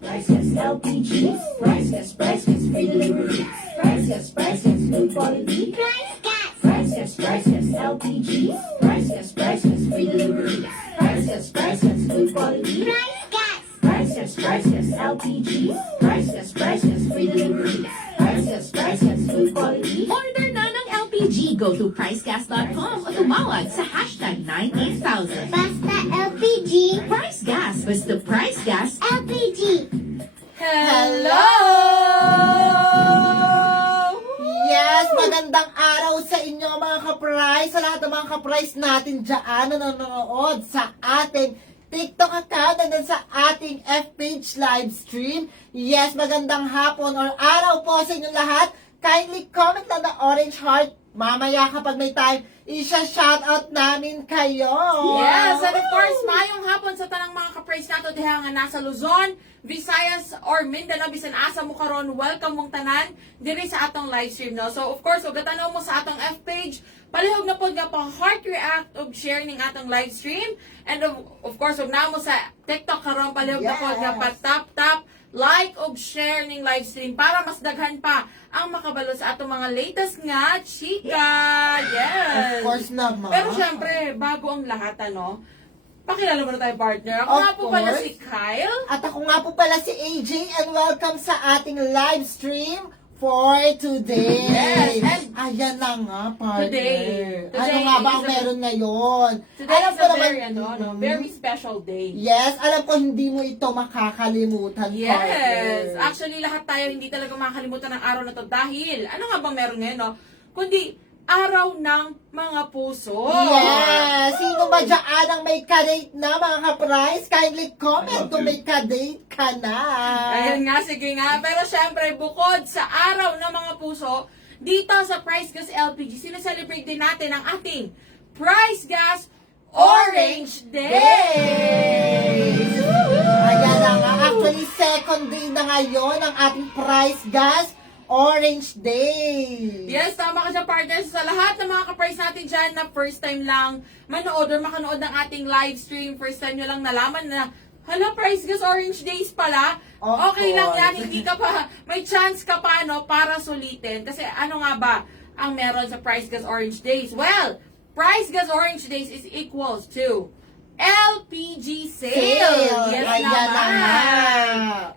Priceless LPG. Priceless free delivery. Priceless good quality. Priceless LPG. Priceless free delivery. Priceless good quality. Priceless LPG. Priceless free delivery. Priceless good quality. Order na ng LPG. Go to pricegas.com o tumawag sa hashtag 98000. Basta LPG. Price Gas. Basta Price Gas. LPG. Hello! Yes, magandang araw sa inyo mga ka-price, sa lahat ng mga ka-price natin dyan na nanonood sa ating TikTok account and then sa ating F-page live stream. Yes, magandang hapon or araw po sa inyo lahat. Kindly comment lang the orange heart. Mamaya kapag may time, isa-shoutout namin kayo. Yes, and of course, mayong hapon sa tanang mga ka-praise nato diha nga nasa Luzon, Visayas, or Mindanao, bisan asa mo karon, welcome mong tanan diri sa atong live stream, no? So, of course, kung gatanaw mo sa atong F-page, palihog na po nga pa heart react of share ning atong live stream. And of course, kung na mo sa TikTok karon, palihog na po nga pa tap like o share ning live stream para mas daghan pa ang makabalo sa atong mga latest nga chika. Yes. Of course naman. Pero syempre, bago ang lahat, ano, pakilala mo na tayo, partner. Ako Of nga po pala course. si Kyle. At ako nga po pala si AJ and welcome sa ating live stream for today. Yes, and ayan na nga, partner. Today ano nga ba ang is a- meron ngayon? Today Alam is ko a naman- very, very special day. Yes, alam ko hindi mo ito makakalimutan, Yes. partner. Actually, lahat tayo hindi talaga makakalimutan ng araw na to dahil, ano nga bang meron ngayon, no? Kundi, araw ng mga puso. Yes! Sino ba dyan ang may ka-date na, mga ka-price? Kindly comment kung may ka-date ka na. Ayun nga, sige nga. Pero syempre, bukod sa araw ng mga puso, dito sa Price Gas LPG, sineselebrate din natin ang ating Price Gas Orange Day! Ayan na nga. Actually, second day na ngayon ang ating Price Gas Orange Day. Yes, tama ka dyan, partners. Sa lahat ng mga ka-price natin dyan na first time lang manood or makanood ng ating live stream, first time nyo lang nalaman na, hala, Price Gas Orange Days pala. Of Okay lang course. yan, hindi ka pa, may chance ka pa, no, para sulitin. Kasi ano nga ba ang meron sa Price Gas Orange Days? Well, Price Gas Orange Days is equals to LPG sale. Yes Ayan na naman. nga.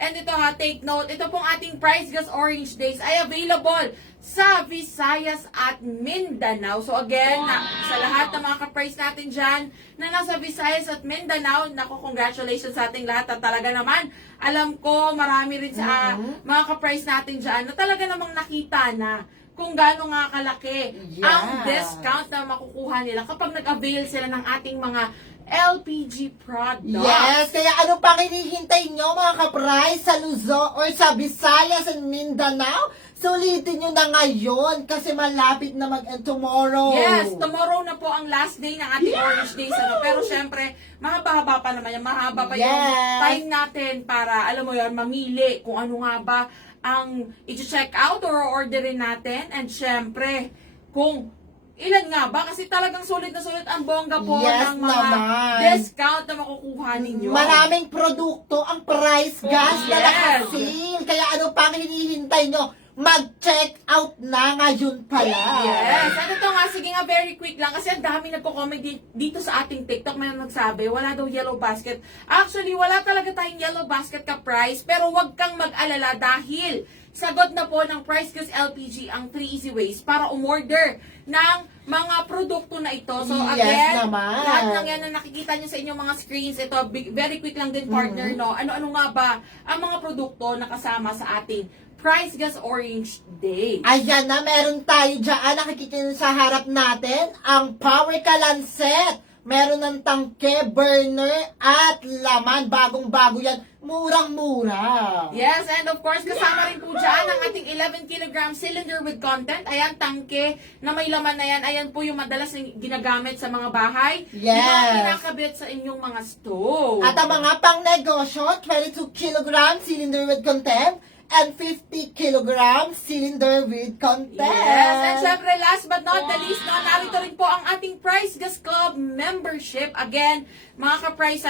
And ito ha, take note, ito pong ating Price Gas Orange Days ay available sa Visayas at Mindanao. So again, sa lahat ng mga ka-price natin dyan na nasa Visayas at Mindanao, naku, congratulations sa ating lahat. At talaga naman, alam ko, marami rin sa mga ka-price natin dyan na talaga namang nakita na kung gaano nga kalaki ang discount na makukuha nila kapag nag-avail sila ng ating mga LPG products. Yes, kaya ano pang hinihintay nyo mga ka-price sa Luzon or sa Visayas and Mindanao? Sulitin nyo na ngayon kasi malapit na mag-end tomorrow. Yes, tomorrow na po ang last day ng ating Orange Days. Pero syempre, mahaba-haba pa naman yan. Mahaba pa yung Yes. time natin para, alam mo yon, mamili kung ano nga ba ang i-check out or orderin natin. And syempre, kung ilan nga ba? Kasi talagang sulit na sulit ang bongga po Yes ng mga naman. discount na makukuha ninyo. Maraming produkto ang price gas na Yes. nakasil. Kaya ano pang hinihintay nyo? Mag-check out na ngayon pala. Yes. Ano to nga, sige nga, very quick lang. Kasi ang dami nagko-comment dito sa ating TikTok. May nagsabi, wala daw yellow basket. Actually, wala talaga tayong yellow basket ka price. Pero wag kang mag-alala dahil sagot na po ng Price Gas LPG ang 3 easy ways para umorder ng mga produkto na ito. So Yes again, naman. lahat ng yan na nakikita nyo sa inyong mga screens, ito, very quick lang din partner, no? Ano-ano nga ba ang mga produkto na kasama sa ating Price Gas Orange Day? Ayan na, meron tayo dyan. Nakikita nyo sa harap natin ang Power Kalan Set. Meron ng tangke, burner, at laman. Bagong-bago yan. Murang-mura. Yes, and of course, kasama rin po dyan ang ating 11 kilogram cylinder with content. Ayan, tangke na may laman na yan. Ayan po yung madalas na ginagamit sa mga bahay. Yes. Yung mga kinakabit sa inyong mga stove. At ang mga pang-negosyo, 22 kilogram cylinder with content and 50 kilogram cylinder with content. Yes, and syempre last but not the least, no, narito rin po ang ating Price Gas Club membership. Again, mga ka-price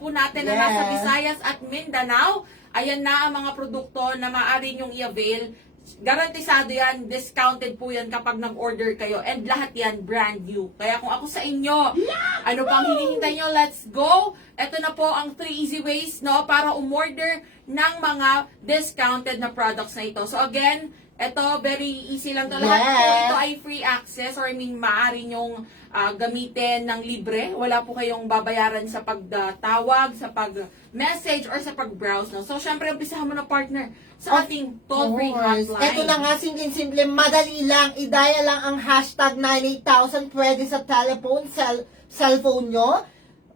po natin na nasa Yes. Visayas at Mindanao, ayan na ang mga produkto na maaari nyong i-avail. Garantisado yan, discounted po yan kapag nag-order kayo. And lahat yan, brand new. Kaya kung ako sa inyo, ano pang hinihintay nyo, let's go! Ito na po ang 3 easy ways, no, para umorder ng mga discounted na products na ito. So again, ito, very easy lang to. Lahat po Yes. ito ay free access or maaari nyong gamitin ng libre. Wala po kayong babayaran sa pagtawag, sa pag-message, or sa pag-browse. No? So, syempre, umpisahan mo na partner sa ating toll-free Course. hotline. Ito na nga, simple-simple, madali lang. Idaya lang ang hashtag 98000. Pwede sa telephone, cellphone nyo.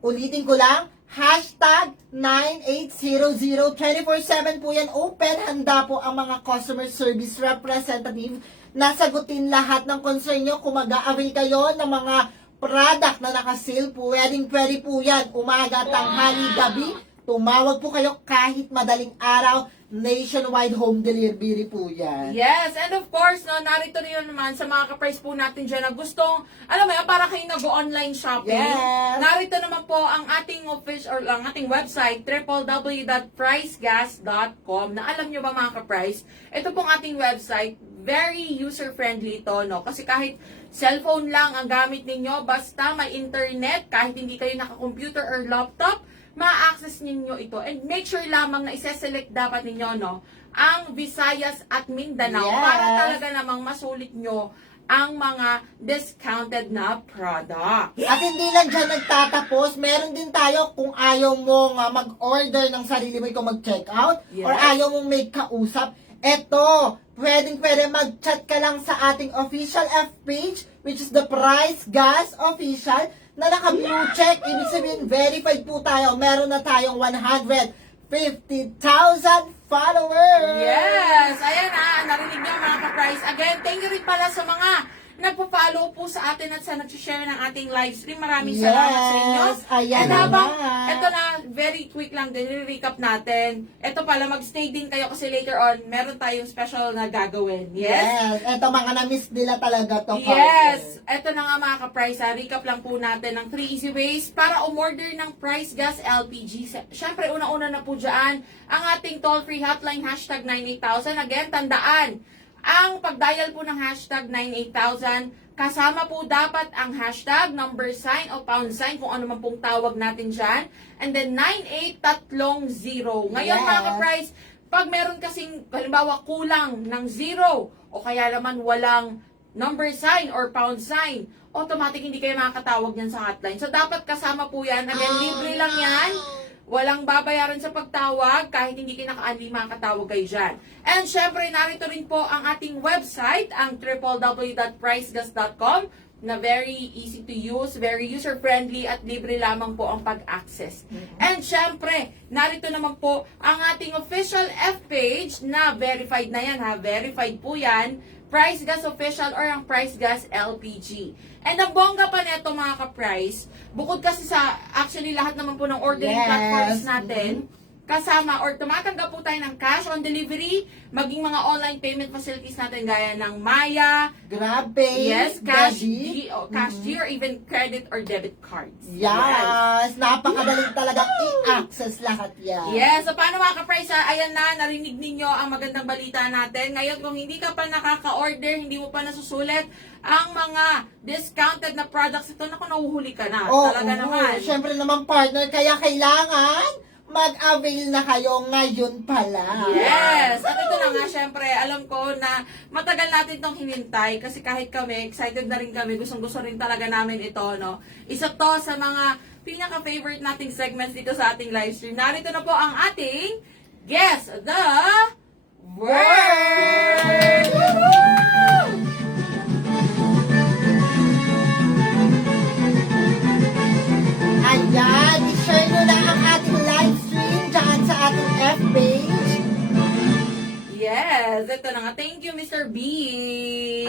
Ulitin ko lang, hashtag 9800. 24/7 po yan open. Handa po ang mga customer service representative na sagutin lahat ng concern nyo. Kung mag-a-avail kayo ng mga product na naka-sale, pwede po yan. Umaga, tanghali, gabi. Tumawag po kayo kahit madaling araw. Nationwide home delivery po yan. Yes, and of course, no, narito rin yun naman sa mga ka-price po natin dyan na gustong, alam mo yan, para kayo nag-online shopping. Yes. Narito naman po ang ating official, or ang ating website, www.pricegas.com, na alam nyo ba mga ka-price, ito pong ating website, very user-friendly ito, no? Kasi kahit cellphone lang ang gamit ninyo, basta may internet, kahit hindi kayo naka-computer or laptop, ma-access ninyo ito. And make sure lamang na isa-select dapat ninyo, no, ang Visayas at Mindanao Yes. para talaga namang masulit nyo ang mga discounted na product. At hindi lang dyan nagtatapos, meron din tayo kung ayaw mo nga mag-order ng sarili mo, ikaw mag-check out, Yes. or ayaw mo may kausap, eto, pwede mag-chat ka lang sa ating official F-page, which is the Price Gas Official, na naka-blue check. Ibig sabihin, verified po tayo. Meron na tayong 150,000 followers. Yes! Ayan na, narinig niyo mga ka-price. Again, thank you rin pala sa mga nagpo-follow po sa atin at sa nag-share ng ating live stream. Maraming salamat sa inyo. Ayan And habang, na. ito na, very quick lang din, recap natin. Ito pala, mag-stay din kayo kasi later on, meron tayong special na gagawin. Yes? Eto, mga na-miss nila talaga to. Yes! Ito na nga mga ka-price, recap lang po natin ng 3 easy ways para umorder ng Price Gas LPG. Siyempre, una-una na po dyan, ang ating toll-free hotline, hashtag 98000. Again, tandaan, ang pag-dial po ng hashtag 98000, kasama po dapat ang hashtag, number sign o pound sign, kung ano man pong tawag natin dyan, and then 9830. Ngayon Yes. mga ka-price, pag meron kasing, halimbawa, kulang ng 0, o kaya naman walang number sign or pound sign, automatic hindi kayo makakatawag yan sa hotline. So, dapat kasama po yan. Again, libre lang yan. Walang babayaran sa pagtawag, kahit hindi kinakaanli makakatawag kayo dyan. And syempre, narito rin po ang ating website, ang www.pricegas.com. na very easy to use, very user-friendly at libre lamang po ang pag-access. And syempre, narito naman po ang ating official F-page na verified na yan ha. Verified po yan. Price Gas Official or ang Price Gas LPG. And ang bongga pa neto mga ka-price, bukod kasi sa actually lahat naman po ng ordering Yes. platforms natin, kasama or tumatanggap po tayo ng cash on delivery, maging mga online payment facilities natin gaya ng Maya, GrabPay, yes, Cash Gabi. G, Cash G or even credit or debit cards. Yes, napakadaling talagang i-access lahat yan. Yes, so paano mga ka-price ha? Ayan na, narinig ninyo ang magandang balita natin. Ngayon, kung hindi ka pa nakaka-order, hindi mo pa nasusulit ang mga discounted na products ito, naku, nahuhuli ka na. Talaga naman. Siyempre naman partner, kaya kailangan mag-avail na kayo ngayon pala. Yes! At ito na nga, syempre, alam ko na matagal natin itong hinintay kasi kahit kami, excited na rin kami, gustong-gusto rin talaga namin ito, no? Isa to sa mga pinaka-favorite nating segments dito sa ating live stream. Narito na po ang ating Guess the Word! Ayan, i-share nyo na ang ating live stream dyan sa ating F-page. Yes, ito na nga. Thank you, Mr. B.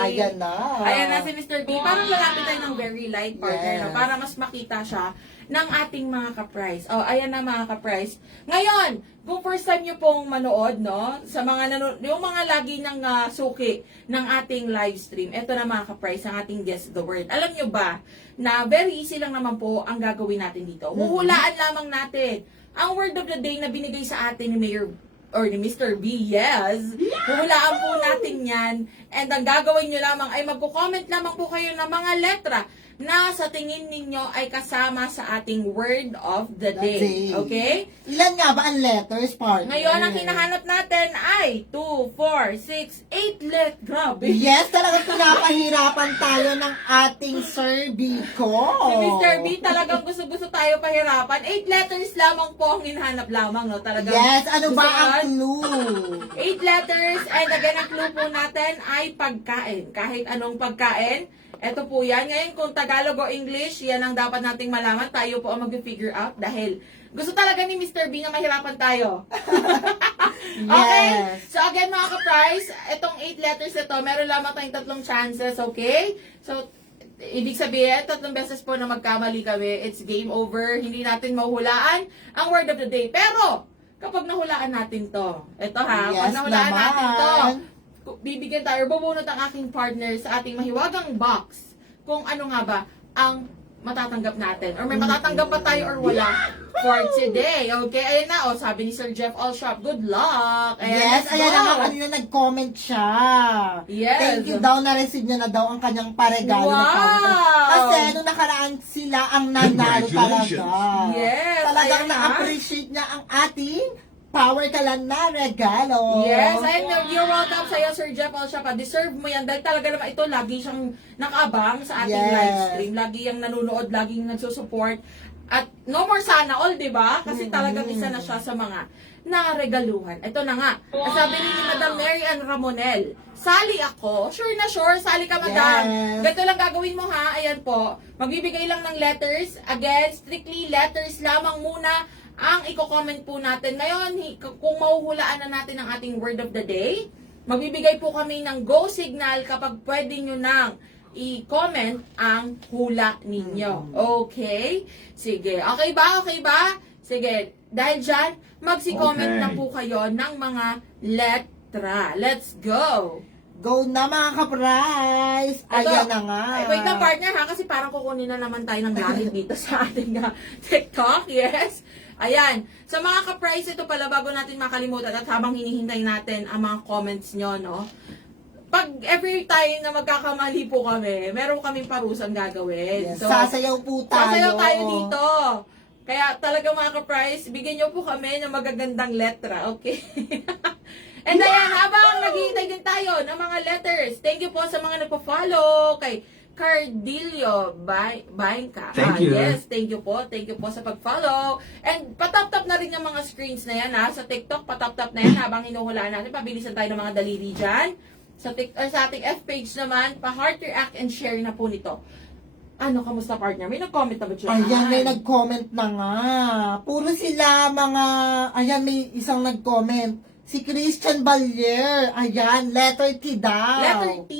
Ayan na. Ayan na si Mr. B. Parang lalapit tayo ng very light partner, Yes. no? Para mas makita siya ng ating mga ka-price. Oh, ayan na mga ka-price. Ngayon, kung first time nyo pong manood, no, sa mga yung mga lagi ng suki ng ating live stream, ito na mga ka-price, ang ating Guess the Word. Alam nyo ba, na very easy lang naman po ang gagawin natin dito. Huhulaan lamang natin ang word of the day na binigay sa atin ni Mayor or ni Mr. B, yes. Huhulaan po natin yan. And ang gagawin nyo lamang ay magko-comment lamang po kayo ng mga letra na sa tingin ninyo ay kasama sa ating word of the day. Okay? Ilan nga ba ang letters, partner? Ngayon, ang hinahanap natin ay 2, 4, 6, 8 Grabe. Yes, talagang pinapahirapan tayo ng ating Sir Biko. Si Mr. B talagang gusto-gusto tayo pahirapan. 8 letters lamang po ang hinahanap lamang, no? Talagang Yes, ano ba gusto ang clue? 8 letters, and again, ang clue po natin ay pagkain. Kahit anong pagkain, ito po yan. Ngayon, kung Tagalog o English, yan ang dapat nating malaman. Tayo po ang mag-figure out dahil gusto talaga ni Mr. B na mahirapan tayo. Okay? Yes. So again, mga ka-price, itong 8 letters na to, meron lamang tayong 3 chances, okay? So, ibig sabihin, 3 beses po na magkamali kami, it's game over. Hindi natin mahulaan ang word of the day. Pero, kapag nahulaan natin to, ito ha, pag Yes nahulaan naman. natin to, bibigyan tayo, bubunot ang aking partner sa ating mahiwagang box kung ano nga ba ang matatanggap natin. Or may matatanggap pa tayo or wala for today. Okay? Ayan na, sabi ni Sir Jeff Allshop, good luck! Ayan, Yes, let's ayan na go. nga, kanina nag-comment siya. Yes. Thank you daw, na-receive niya na daw ang kanyang paregalo. Wow. na pawis. Kasi nung nakaraan sila ang nanalo talaga. Yes, Talagang ayan na. na-appreciate niya ang ating power kalan na regalo. Yes, and you're welcome sa iyo, Sir Jeff Allshop. Deserve mo yan dahil talaga naman ito, lagi siyang nakaabang sa ating Yes. live stream. Lagi yung nanonood, laging nagsusupport. At no more sana all, di ba? Kasi talagang isa na siya sa mga naregaluhan. Ito na nga. Ang sabi ni Madam Mary Ann Ramonel, sali ako. Sure na sure, sali ka, Madam. Yes. Ganito lang gagawin mo ha. Ayan po. Magbibigay lang ng letters. Again, strictly letters lamang muna ang i-comment po natin. Ngayon, kung mahuhulaan na natin ang ating word of the day, magbibigay po kami ng go signal kapag pwede nyo nang i-comment ang hula ninyo. Okay? Sige. Okay ba? Okay ba? Sige. Dahil dyan, magsi-comment na po kayo ng mga letra. Let's go! Go na mga ka-price. Ayan na nga. Ay, wait lang partner ha, kasi parang kukunin na naman tayo ng langit dito sa ating TikTok. Yes. Ayan. Sa mga ka-price, ito pala bago natin makalimutan at habang hinihintay natin ang mga comments nyo, no? Pag every time na magkakamali po kami, meron kaming parusang gagawin. Yes. Sasayaw po tayo. Sasayaw tayo dito. Kaya talaga mga ka-price, bigyan nyo po kami ng magagandang letra, okay? And ayan, habang naghihintay din tayo ng mga letters, thank you po sa mga nagpa-follow kay Cardillo Bainka. Thank you. Yes, thank you po. Thank you po sa pag-follow. And patap-tap na rin yung mga screens na yan ha. Sa TikTok, patap-tap na yan habang hinuhulaan natin. Pabilisan tayo ng mga daliri dyan. Sa ating F-page naman, pa-heart react and share na po nito. Ano, kamusta partner? May nag-comment na ba dyan? Ayan, may nag-comment na nga. Puro sila mga, ayan, may isang nag-comment. Si Christian Balier. Ayan, letter T daw. Letter T.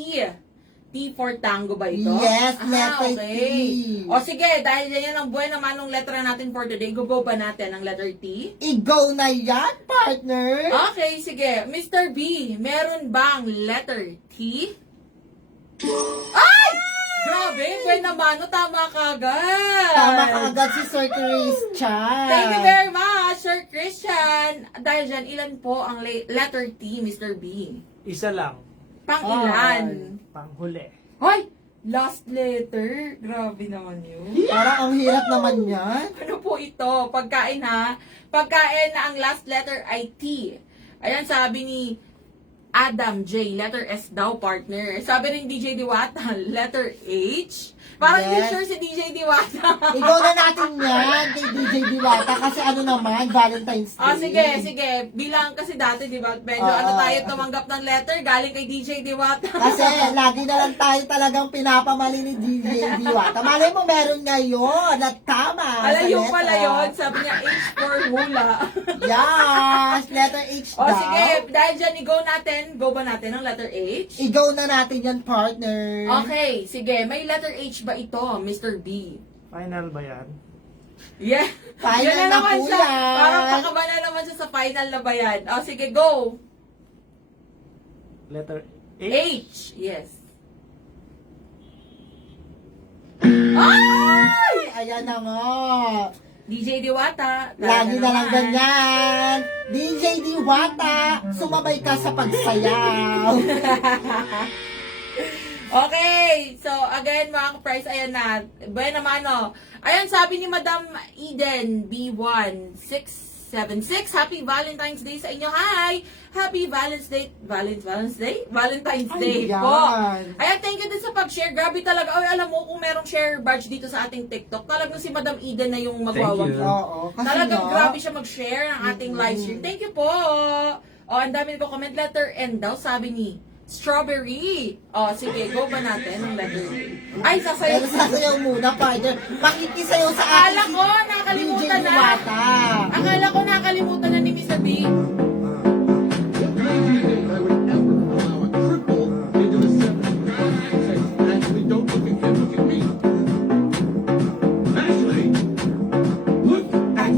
T for tango ba ito? Yes, letter T. O sige, dahil yan ang buwan naman ng letra natin for today, go ba natin ang letter T? I-go na yan, partner. Okay, sige. Mr. B, meron bang letter T? Ay! Grabe, buwan naman. No, tama ka agad. Tama ka agad si Sir Christian. Thank you very much, Sir Christian. Dahil dyan, ilan po ang letter T, Mr. B? Isa lang. Pang ilan? Panghuli. Hoy! Last letter. Grabe naman yun. Parang ang hirap naman yan. Ano po ito? Pagkain ha? Pagkain na ang last letter ay T. Ayan, sabi ni Adam J. Letter S daw, partner. Sabi rin DJ Diwata, letter H. Parang hindi Yes. sure si DJ Diwata. I-go na natin yan kay DJ Diwata kasi ano naman, Valentine's Day. Sige. Bilang kasi dati, di ba? Medyo Oo. tayo tumanggap ng letter galing kay DJ Diwata. Kasi lagi na lang tayo talagang pinapamali ni DJ Diwata. Malay mo meron ngayon at tama. sa Yung letra. pala yun. Sabi niya, H for hula. Yes, letter H O daw. sige, dahil dyan, i-go natin. Go ba natin ang letter H? I-go na natin yan, partner. Okay, sige. May letter H ba ito, Mr. B? Final ba yan? Yeah. Final Yan na naman po siya. yan. Parang pakaba na naman siya sa final na bayan. O sige, go. Letter H? H. Yes. Ay! Ayan na nga. DJ Diwata. Lagi na lang naman. ganyan. DJ Diwata, sumabay ka sa pagsayaw. Okay, so again mga ka-price, ayan na. Bueno naman, no. Ayan, sabi ni Madam Eden B1676, Happy Valentine's Day sa inyo. Hi! Happy Valentine's Day. Valentine's Day Ayan. po. Ayan, thank you din sa pag-share. Grabe talaga. Ay, alam mo, kung merong share badge dito sa ating TikTok, talagang si Madam Eden na yung magwawag. Thank you. Oo. Kasi Talagang nga, grabe siya mag-share ng ating live stream. Thank you po. O, ang dami ko comment. Letter N daw, sabi ni Strawberry. O, sige, go ba natin ang letter N? Ay, sasayaw. Pero sasayaw muna, partner. Makikisayaw sa Akala akin ko, nakalimutan DJ na. Diwata. Akala ko nakalimutan na ni Mr. B. Actually, don't look at him, look at me. Actually, look at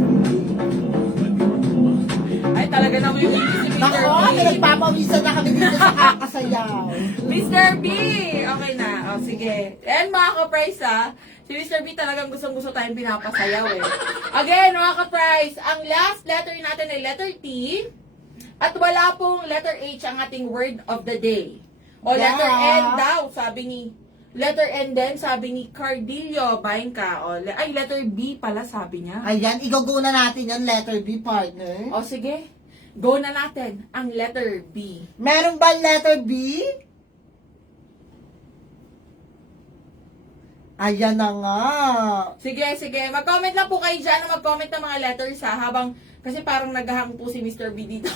Ay, talaga naman yung si Mr. Nako, B. pinagpapawisan na kami dito sa kakasayaw. Mr. B! Okay na. O, sige. And mga ka-price, si Mr. B talagang gustong-gusto tayong pinapasayaw eh. Again, mga ka-price, ang last letter natin ay letter T. At wala pong letter H ang ating word of the day. O letter N daw, sabi ni letter N din, sabi ni Cardillo Bainca. O, ay, letter B pala, sabi niya. Ayan, i-go na natin yan, letter B, partner. O, sige. Go na natin ang letter B. Meron ba letter B? Ayan na nga. Sige. Mag-comment lang po kayo dyan na mag-comment ng mga letters habang, kasi parang naghahang po si Mr. B dito.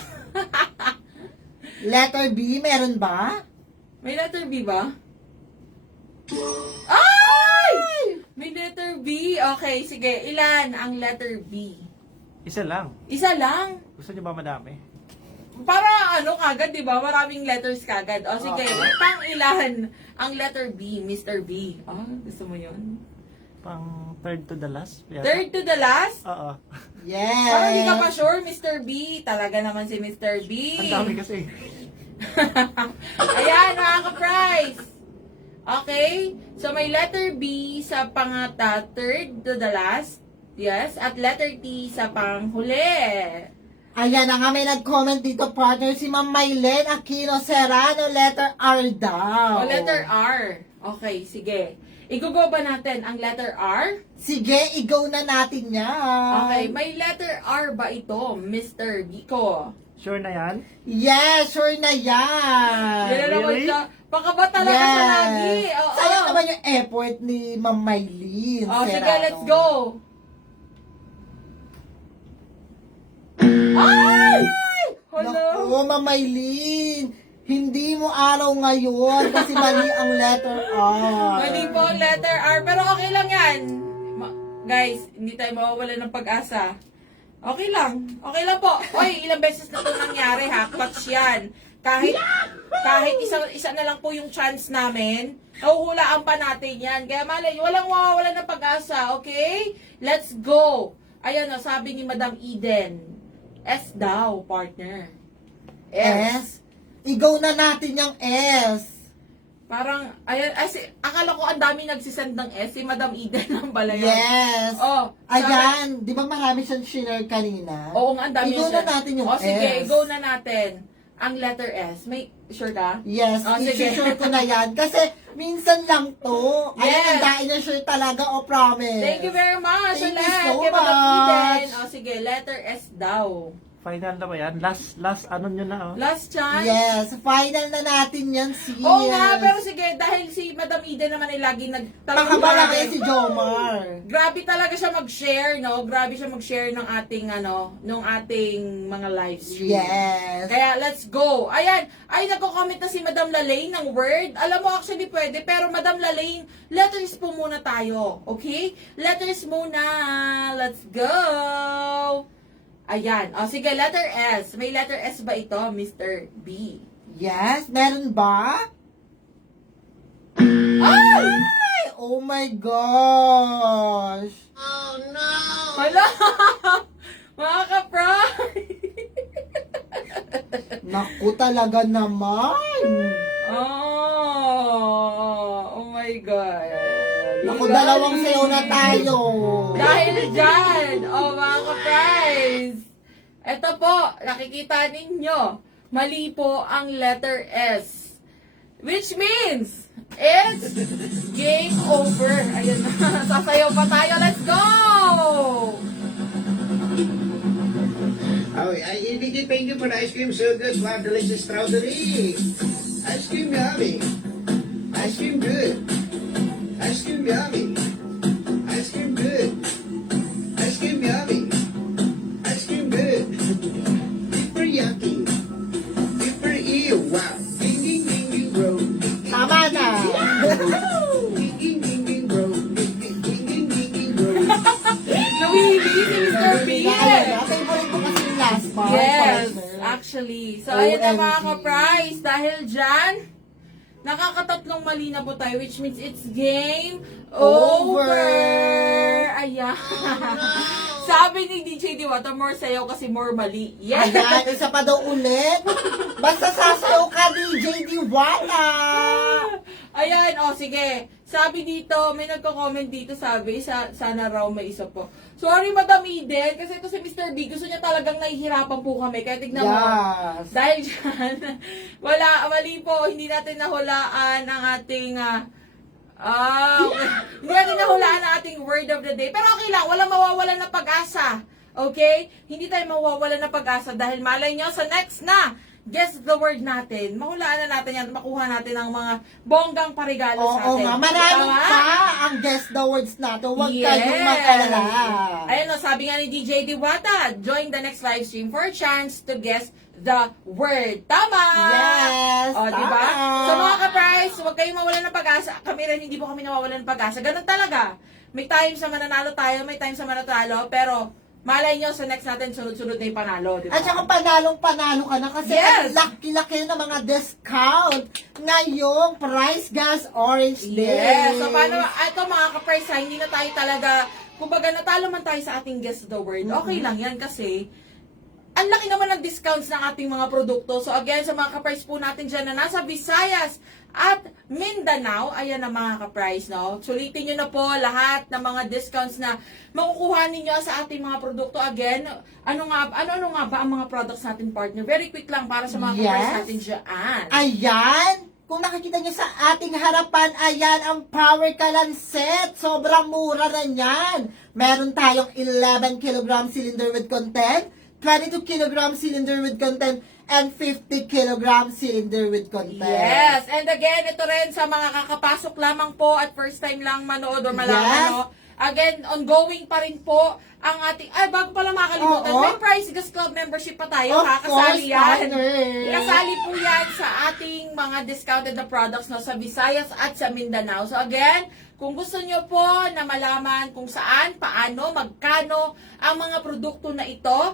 Letter B, meron ba? May letter B ba? Ay! May letter B. Okay, sige. Ilan ang letter B? Isa lang. Isa lang. Gusto niyo ba madami? Para kagad, di ba? Maraming letters kagad. O sige, pang ilan ang letter B, Mr. B? Gusto mo yun? Pang third to the last? Yeah. Third to the last? Oo. Yes. Parang hindi ka pa sure, Mr. B. Talaga naman si Mr. B. Ang dami kasi. Ayan, mga ka-price. Okay? So, may letter B sa third to the last. Yes. At letter T sa panghuli. Ayan na nga, may nag-comment dito, partner, si Ma'am Mylene Aquino Serrano, letter R daw. O, letter R. Okay, sige. Igugo ba natin ang letter R? Sige, i-go na natin yan. Okay, may letter R ba ito, Mr. Biko? Sure na yan? Yes, sure na yan. Yan na naman Really? siya. Pakaba talaga siya lagi. Oo. Sayang naman yung effort ni Ma'am Mylene Oh, sige, Serrano. let's go. Ay! Hello? Naku, Ma'am Mylene. Hindi mo araw ngayon kasi mali ang letter R. Mali po ang letter R, pero okay lang yan. Guys, hindi tayo mawawala ng pag-asa. Okay lang po. Oy, ilang beses na ito nangyari ha, clutch yan. Kahit isa na lang po yung chance namin, nahuhulaan pa natin yan. Kaya malay, walang mawawala ng pag-asa, okay? Let's go. Ayan o, sabi ni Madam Eden. S daw, partner. S? Igaw na natin yung S. Parang, ayan, akala ko ang dami nagsisend ng S, si Madam Eden ang bala yan. Yes. Oh, Ayan, di ba marami siyang share kanina? Oo nga, ang dami Igaw siya. na natin yung O sige, S. go na natin. Ang letter S. May, sure ka? Yes, Oh, sige. i-sure ko na yan. Kasi minsan lang to. Yes. Ayan, dahil na sure talaga, o promise. Thank you very much, Thank you Ulit. so Kay Madam Eden. much. O sige, letter S daw. Final na ba yan? Last ano nyo na, oh. Last chance. Yes, final na natin yan, sis. Oo nga, pero sige, dahil si Madam Eden naman ay lagi Pakabala kaya si Jomar. Grabe talaga siya mag-share, no? Grabe siya mag-share ng ating, nung ating mga live stream. Yes. Kaya, let's go. Ayan. Ay, nagko-comment na si Madam Lalaine ng word. Alam mo, actually pwede. Pero, Madam Lalaine, letters po muna tayo. Okay? Letters muna. Let's go. Ayan. O, sige, letter S. May letter S ba ito, Mr. B? Yes, meron ba? Ay! Oh my gosh. Wala! Mga kapray! Naku talaga naman. Oh my God. Naku, dalawang sayo na tayo. Dahil dyan, mga ka-prize, ito po, nakikita ninyo, mali po ang letter S. Which means, it's game over. Ayun na, sasayaw pa tayo. Let's go! Oh, Vicky, thank you for the ice cream. So good. Wow, delicious strawberry. Ice cream yummy. Ice cream good. Ice cream yummy. Ice cream good. Ice cream yummy. Ice cream good. Super yucky. Super ew. Wow. Ding ding ding ding bro. Tama na. Ding ding ding ding bro. Ding ding ding ding ding ding bro. Nawili si Mr. B. Favorite ko kasi yung last part. Yes, partner. actually. So, ayun na mga OMG. ka-prize. Dahil dyan, nakakatatlong mali na po tayo, which means it's game over. Ayan. Sabi ni DJ Diwata, more sayaw kasi more mali. Yes. Ayan, isa pa daw ulit. Basta sasayaw ka, DJ Diwata. Ayan, sige. Sabi dito, may nagko-comment dito, sabi, sana raw may isa po. Sorry, Madam Eden, kasi ito si Mr. B, gusto niya talagang nahihirapan po kami. Kaya tignan mo. Yes. Dahil dyan, mali po, hindi natin nahulaan ang ating, hindi natin nahulaan ang ating word of the day. Pero okay lang, walang mawawalan na pag-asa. Okay? Hindi tayo mawawalan na pag-asa dahil malay nyo sa next na guess the word natin, mahulaan na natin yan, makuha natin ang mga bonggang parigalo sa Oo atin. nga, maraming Tama? pa ang guess the words natin. Huwag Yes. kayong mag-alala. Ayun o, sabi nga ni DJ Diwata, join the next live stream for a chance to guess the word. Tama! Yes, O, diba? tama. So mga ka-prize, huwag kayong mawalan ng pag-asa. Kami rin, hindi po kami nawawalan ng pag-asa. Ganun talaga. May time sa mananalo tayo, may time sa manatalo, pero malay nyo sa next natin, sunod-sunod na yung panalo. Diba? At saka panalong-panalo ka na kasi Yes. ang laki-laki ng mga discount ngayong Price Gas Orange Day. Yes. So, paano, ito mga ka-price ha, hindi na tayo talaga, kumbaga natalo man tayo sa ating guess the word, okay lang yan kasi, ang laki naman ng discounts ng ating mga produkto. So, again, sa mga ka-price po natin dyan na nasa Visayas at Mindanao, ayan na mga ka-price, no? Sulitin nyo na po lahat ng mga discounts na makukuha ninyo sa ating mga produkto. Again, ano nga ba ang mga products natin, partner? Very quick lang para sa mga ka-price Yes. natin dyan. Ayan! Kung nakikita nyo sa ating harapan, ayan ang Power Kalan Set. Sobrang mura na yan. Meron tayong 11 kg cylinder with content, 22 kg cylinder with content, and 50 kg cylinder with content. Yes, and again, ito rin sa mga kakapasok lamang po at first time lang manood or malaman, Yes. no? Again, ongoing pa rin po ang ating, bago pala makalimutan, Oo. may Price Gas Club membership pa tayo, Of ha? course, Kasali yan. partner. Kasali po yan sa ating mga discounted na products no, sa Visayas at sa Mindanao. So again, kung gusto nyo po na malaman kung saan, paano, magkano ang mga produkto na ito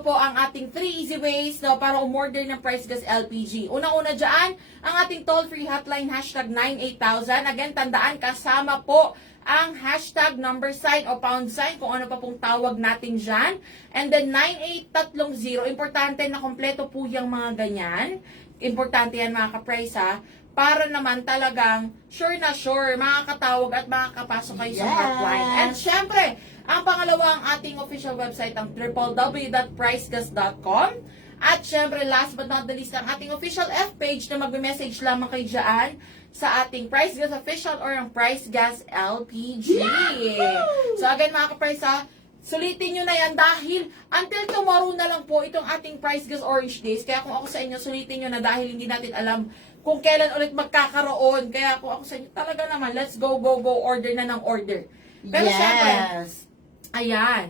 po ang ating 3 easy ways no, para umorder ng Price Gas LPG. Unang-una dyan, ang ating toll-free hotline hashtag 98000. Again, tandaan, kasama po ang hashtag number sign o pound sign, kung ano pa pong tawag natin dyan. And then 9830, importante na kompleto po yung mga ganyan. Importante yan mga ka-price ha. Para naman talagang sure na sure, makakatawag at makakapasok kayo sa Yes. hotline. And syempre, ang pangalawa ang ating official website, ang www.pricegas.com. At syempre, last but not the least, ang ating official F-page na magme-message lamang kayo dyan sa ating Price Gas Official or ang Price Gas LPG. So again mga ka-price ha, sulitin nyo na yan dahil until tomorrow na lang po itong ating Price Gas Orange Days. Kaya kung ako sa inyo, sulitin nyo na dahil hindi natin alam kung kailan ulit magkakaroon. Kaya kung ako sa inyo, talaga naman, let's go, order na ng order. Pero syempre, Yes. ayan.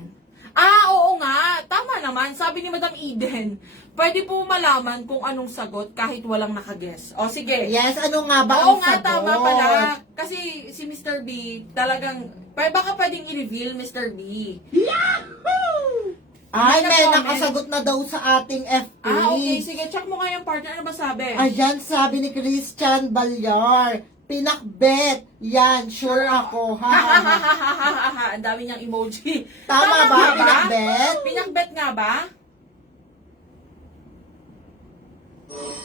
Oo nga. Tama naman. Sabi ni Madam Eden, pwede po malaman kung anong sagot kahit walang nakaguess. O sige. Yes, ano nga ba Oo ang nga, sagot? tama pala. Kasi si Mr. B, talagang, baka pwedeng i-reveal, Mr. B. Ay, May may nag-comment. nakasagot na daw sa ating FB. Okay. Sige. Check mo nga yung partner. Ano ba sabi? Ayan, sabi ni Christian Balyar. Pinakbet. Yan, sure ako. Ha, ha, ha. Ang dami niyang emoji. Tama ba? nga Pinakbet? Pinakbet nga ba?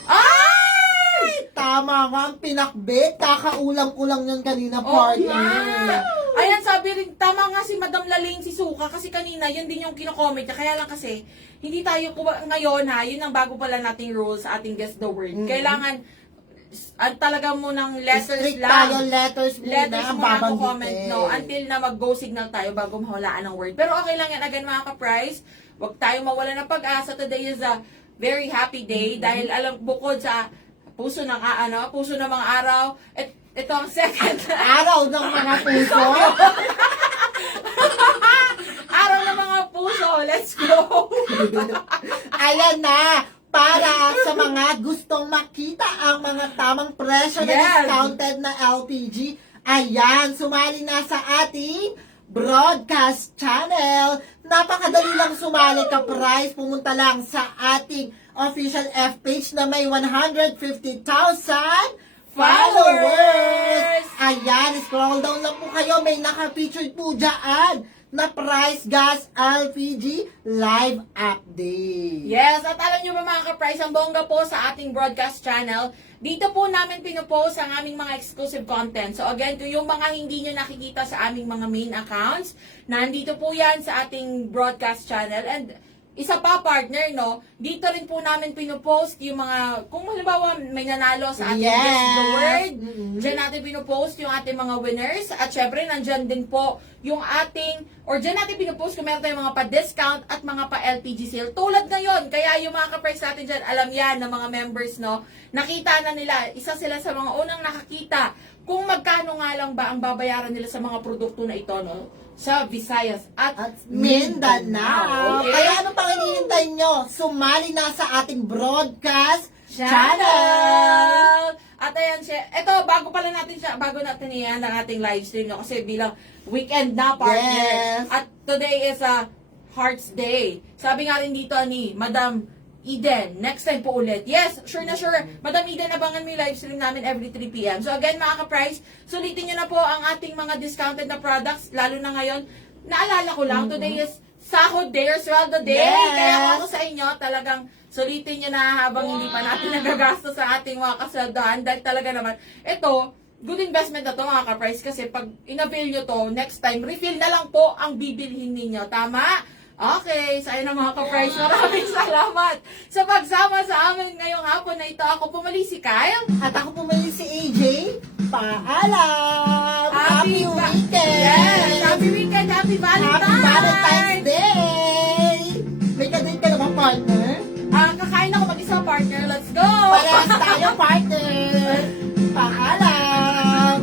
Ay! Tama nga ang pinakbet. Kakaulang-ulang yan kanina, Oo partner. nga. Ayan, sabi rin, tama nga si Madam Laling si Suka kasi kanina, yun din yung kino-comment niya. Kaya lang kasi, hindi tayo, ngayon ha, yun ang bago pala nating rules sa ating Guess the Word. Kailangan, talaga mo ng letters Strict lang. tayo, letters muna. Letters ang muna ako babanggitin. comment, no? Until na mag-go signal tayo bago mahulaan ng word. Pero okay lang yan. Again, mga ka-price, huwag tayo mawala ng pag-asa. Today is a very happy day dahil alam, bukod sa puso ng puso ng mga araw, ito ang second Araw ng mga puso. araw ng mga puso. Let's go! Ayan na. Para sa mga gustong makita ang mga tamang presyo na Yes. discounted na LPG, ayan, sumali na sa ating broadcast channel. Napakadali lang sumali ka, price. Pumunta lang sa ating official F-page na may 150,000 followers. Ayan, scroll down lang po kayo. May naka-featured po dyan na Price Gas LPG live update. Yes, at alam nyo ba mga ka-price, ang bongga po sa ating broadcast channel, dito po namin pinupost ang aming mga exclusive content. So again, kung yung mga hindi nyo nakikita sa aming mga main accounts, nandito po yan sa ating broadcast channel. And isa pa partner, no, dito rin po namin pinupost yung mga, kung halimbawa may nanalo sa ating Yes. Guess the Word, Mhm. dyan natin pinupost yung ating mga winners. At syempre, nandyan din po yung ating, or dyan natin pinupost kung meron tayong mga pa-discount at mga pa-LPG sale. Tulad ngayon, kaya yung mga ka-price natin dyan, alam yan ng mga members, no, nakita na nila, isa sila sa mga unang nakakita kung magkano nga lang ba ang babayaran nila sa mga produkto na ito, no, sa Visayas at Mindanao. Okay? Kaya ano pang hinihintay nyo? Sumali na sa ating broadcast channel. channel. At ayan siya. Ito, bago natin yan ang ating live stream, no? Kasi bilang weekend na, partner. Yes. At today is a Hearts Day. Sabi nga rin dito ni Madam Eden, next time po ulit. Yes, sure na sure. Madam Eden, abangan mo yung live stream namin every 3 p.m. So again, mga ka-price, sulitin nyo na po ang ating mga discounted na products, lalo na ngayon. Naalala ko lang, today is Sahod Day or Sweldo Day. Yes. Kaya kung ako sa inyo, talagang sulitin nyo na habang hindi pa natin nagagastos sa ating mga kasweldohan. Dahil talaga naman, ito, good investment na to mga ka-price kasi pag in-avail nyo to, next time, refill na lang po ang bibilhin ninyo. Tama? Okay, sa na mga ka-price, maraming salamat sa pagsama sa amin ngayong hapon na ito. Ako pumali si Kyle. At ako pumili si AJ. Paalam! Happy Ba- weekend! Yes! Happy weekend! Happy Valentine's! Happy Valentine's Day! May kadate ka na ba, partner? Kakain ako mag-isa, partner. Let's go! Parehas tayo, partner! Paalam!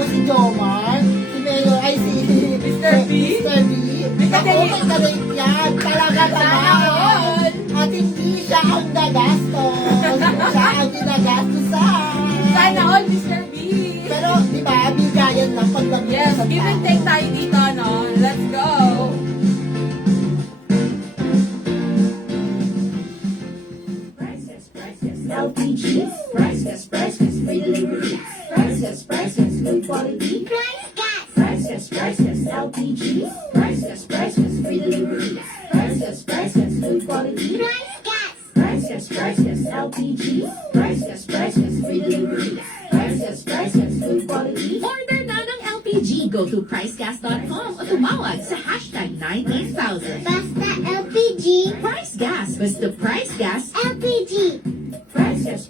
mo si Jomar, si Mayor, ay si Mr. B? Mr. B. Naku, kadate. may kadate yan. Talaga naman. At hindi siya ang gagastos. Siya ang ginagastosan. Sana all, Mr. B. Pero, di ba, bigayan lang pag lang Yes, give and take tayo dito, no? Let's go. Priceless, LPG. Priceless, free delivery. Priceless, good quality. Priceless, LPG. Priceless, free delivery. Priceless, good quality. Priceless, LPG. Priceless, free delivery. Priceless, good quality. Order na ng LPG. Go to pricegas.com o tumawag sa hashtag 98000. Basta LPG. Price Gas. Basta Price Gas. LPG. Priceless,